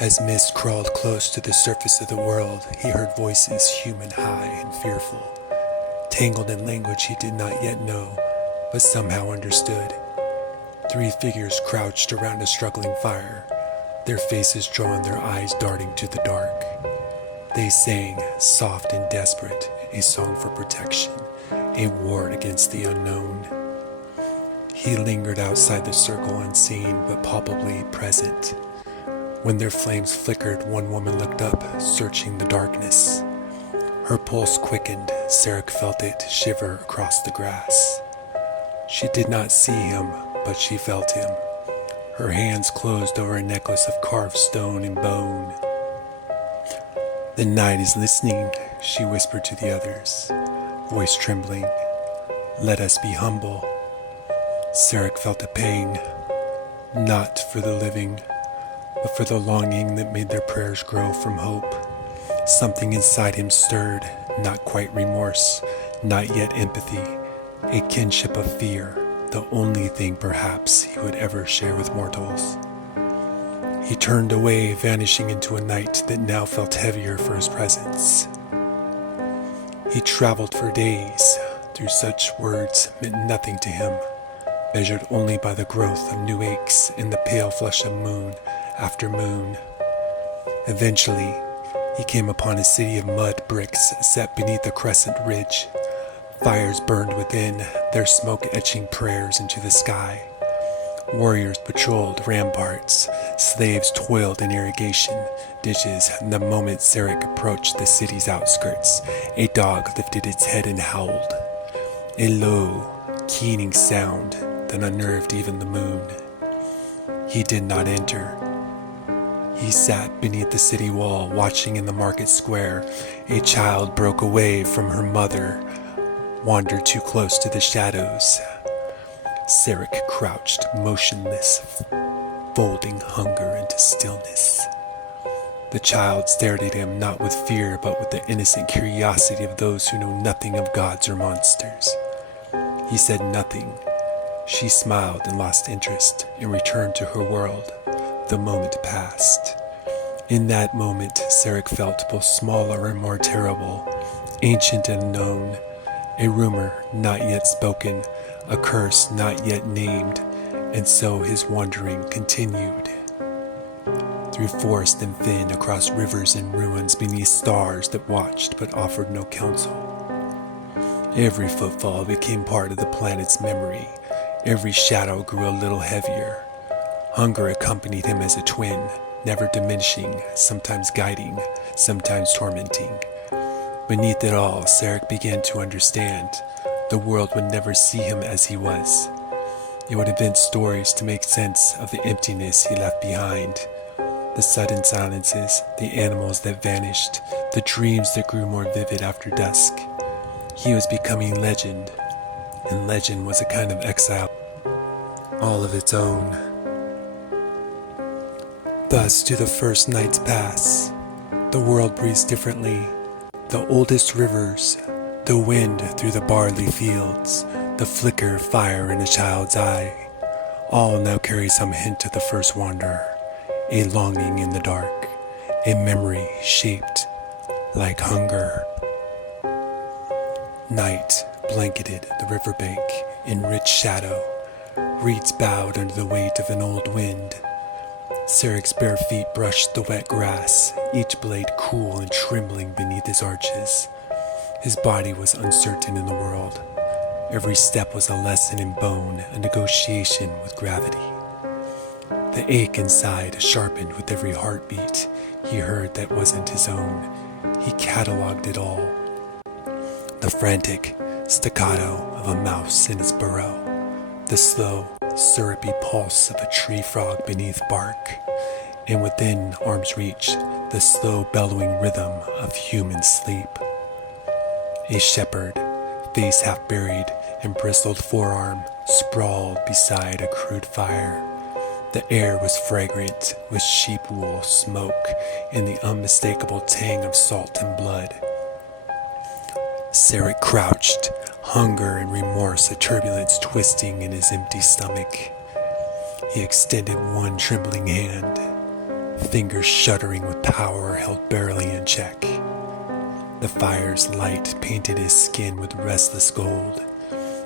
As mist crawled close to the surface of the world, he heard voices human high and fearful, tangled in language he did not yet know, but somehow understood. 3 figures crouched around a struggling fire, their faces drawn, their eyes darting to the dark. They sang, soft and desperate, a song for protection, a ward against the unknown. He lingered outside the circle unseen, but palpably present. When their flames flickered, one woman looked up, searching the darkness. Her pulse quickened. Serekh felt it shiver across the grass. She did not see him, but she felt him. Her hands closed over a necklace of carved stone and bone. "The night is listening," she whispered to the others, voice trembling. "Let us be humble." Serekh felt a pang, not for the living, but for the longing that made their prayers grow from hope. Something inside him stirred, not quite remorse, not yet empathy, a kinship of fear, the only thing perhaps he would ever share with mortals. He turned away, vanishing into a night that now felt heavier for his presence. He traveled for days, through such words meant nothing to him, measured only by the growth of new aches in the pale flush of moon after moon. Eventually, he came upon a city of mud bricks set beneath a crescent ridge. Fires burned within, their smoke etching prayers into the sky. Warriors patrolled ramparts, slaves toiled in irrigation ditches, and the moment Serekh approached the city's outskirts, a dog lifted its head and howled, a low, keening sound that unnerved even the moon. He did not enter. He sat beneath the city wall, watching in the market square. A child broke away from her mother, wandered too close to the shadows. Serekh crouched, motionless, folding hunger into stillness. The child stared at him, not with fear, but with the innocent curiosity of those who know nothing of gods or monsters. He said nothing. She smiled and lost interest and returned to her world. The moment passed. In that moment, Serekh felt both smaller and more terrible, ancient and unknown, a rumor not yet spoken, a curse not yet named, and so his wandering continued. Through forest and fen, across rivers and ruins, beneath stars that watched but offered no counsel. Every footfall became part of the planet's memory. Every shadow grew a little heavier. Hunger accompanied him as a twin, never diminishing, sometimes guiding, sometimes tormenting. Beneath it all, Serekh began to understand. The world would never see him as he was. It would invent stories to make sense of the emptiness he left behind. The sudden silences, the animals that vanished, the dreams that grew more vivid after dusk. He was becoming legend, and legend was a kind of exile, all of its own. Thus do the first nights pass. The world breathes differently. The oldest rivers, the wind through the barley fields, the flicker of fire in a child's eye, all now carry some hint of the first wanderer, a longing in the dark, a memory shaped like hunger. Night blanketed the riverbank in rich shadow. Reeds bowed under the weight of an old wind. Serekh's bare feet brushed the wet grass, each blade cool and trembling beneath his arches. His body was uncertain in the world. Every step was a lesson in bone, a negotiation with gravity. The ache inside sharpened with every heartbeat he heard that wasn't his own. He catalogued it all. The frantic staccato of a mouse in its burrow, the slow, syrupy pulse of a tree frog beneath bark, and within arm's reach, the slow bellowing rhythm of human sleep. A shepherd, face half buried and bristled forearm, sprawled beside a crude fire. The air was fragrant with sheep wool, smoke, and the unmistakable tang of salt and blood. Serekh crouched, hunger and remorse, a turbulence twisting in his empty stomach. He extended one trembling hand, fingers shuddering with power held barely in check. The fire's light painted his skin with restless gold.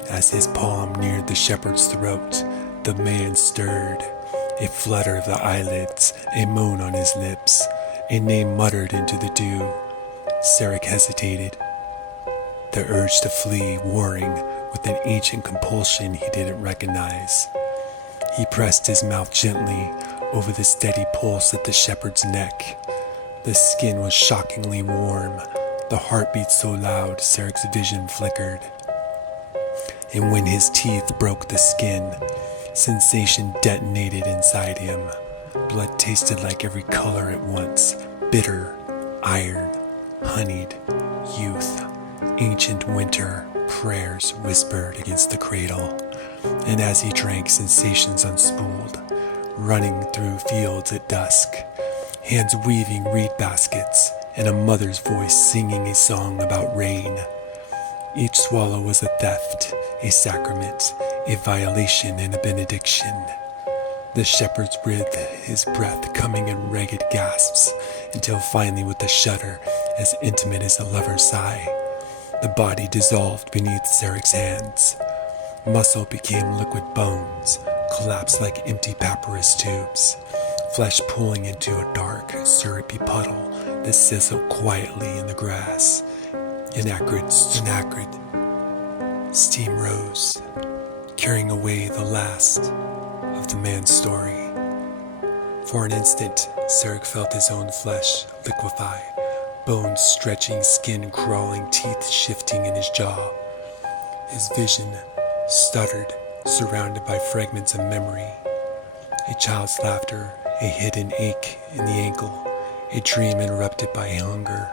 As his palm neared the shepherd's throat, the man stirred. A flutter of the eyelids, a moan on his lips, a name muttered into the dew. Serekh hesitated, the urge to flee warring with an ancient compulsion he didn't recognize. He pressed his mouth gently over the steady pulse at the shepherd's neck. The skin was shockingly warm, the heartbeat so loud Serekh's vision flickered. And when his teeth broke the skin, sensation detonated inside him. Blood tasted like every color at once, bitter, iron, honeyed, youth, ancient winter, prayers whispered against the cradle. And as he drank, sensations unspooled, running through fields at dusk, hands weaving reed baskets, and a mother's voice singing a song about rain. Each swallow was a theft, a sacrament, a violation and a benediction. The shepherd's breathed his breath coming in ragged gasps, until finally with a shudder as intimate as a lover's sigh, the body dissolved beneath Serekh's hands. Muscle became liquid bones, collapsed like empty papyrus tubes, flesh pooling into a dark, syrupy puddle that sizzled quietly in the grass. Inacrid steam rose, carrying away the last of the man's story. For an instant, Serekh felt his own flesh liquefy, bones stretching, skin crawling, teeth shifting in his jaw. His vision stuttered, surrounded by fragments of memory. A child's laughter, a hidden ache in the ankle, a dream interrupted by hunger.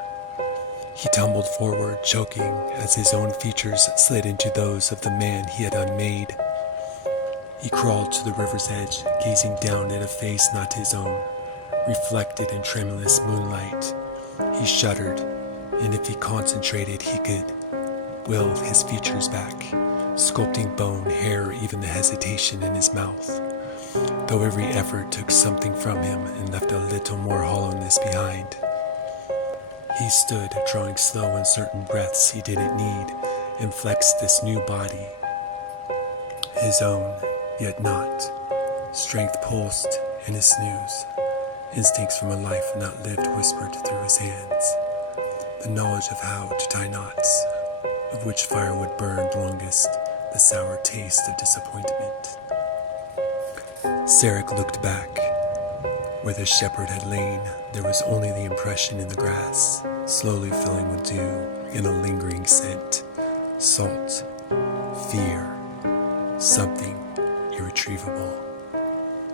He tumbled forward, choking, as his own features slid into those of the man he had unmade. He crawled to the river's edge, gazing down at a face not his own, reflected in tremulous moonlight. He shuddered, and if he concentrated, he could will his features back, sculpting bone, hair, even the hesitation in his mouth. Though every effort took something from him and left a little more hollowness behind. He stood, drawing slow, uncertain breaths he didn't need, and flexed this new body. His own, yet not. Strength pulsed in his snooze. Instincts from a life not lived whispered through his hands. The knowledge of how to tie knots, of which firewood burned longest, the sour taste of disappointment. Serekh looked back. Where the shepherd had lain, there was only the impression in the grass, slowly filling with dew and a lingering scent. Salt, fear, something irretrievable.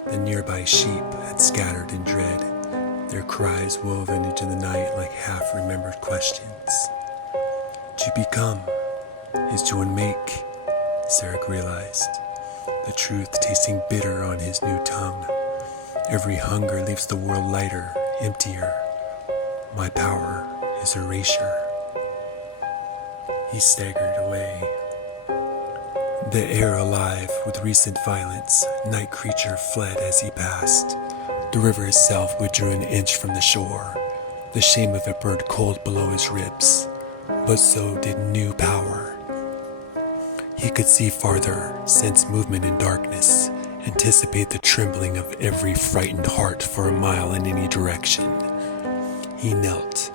The nearby sheep had scattered in dread, their cries woven into the night like half-remembered questions. To become is to unmake, Serekh realized, the truth tasting bitter on his new tongue. Every hunger leaves the world lighter, emptier. My power is erasure. He staggered away. The air alive with recent violence, night creature fled as he passed. The river itself withdrew an inch from the shore. The shame of it burned cold below his ribs, but so did new power. He could see farther, sense movement in darkness, anticipate the trembling of every frightened heart for a mile in any direction. He knelt,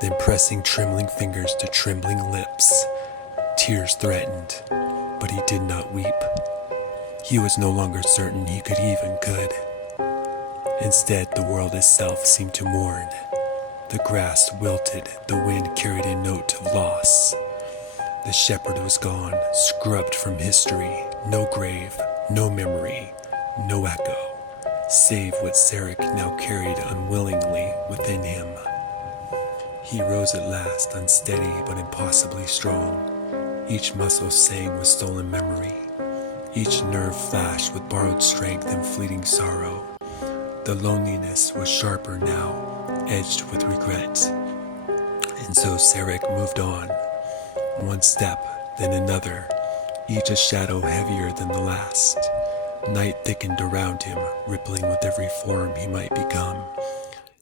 then pressing trembling fingers to trembling lips. Tears threatened, but he did not weep. He was no longer certain he could. Instead, the world itself seemed to mourn. The grass wilted, the wind carried a note of loss. The shepherd was gone, scrubbed from history, no grave, no memory, no echo, save what Serekh now carried unwillingly within him. He rose at last, unsteady but impossibly strong. Each muscle sang with stolen memory. Each nerve flashed with borrowed strength and fleeting sorrow. The loneliness was sharper now, edged with regret. And so Serekh moved on, one step, then another, each a shadow heavier than the last. Night thickened around him, rippling with every form he might become.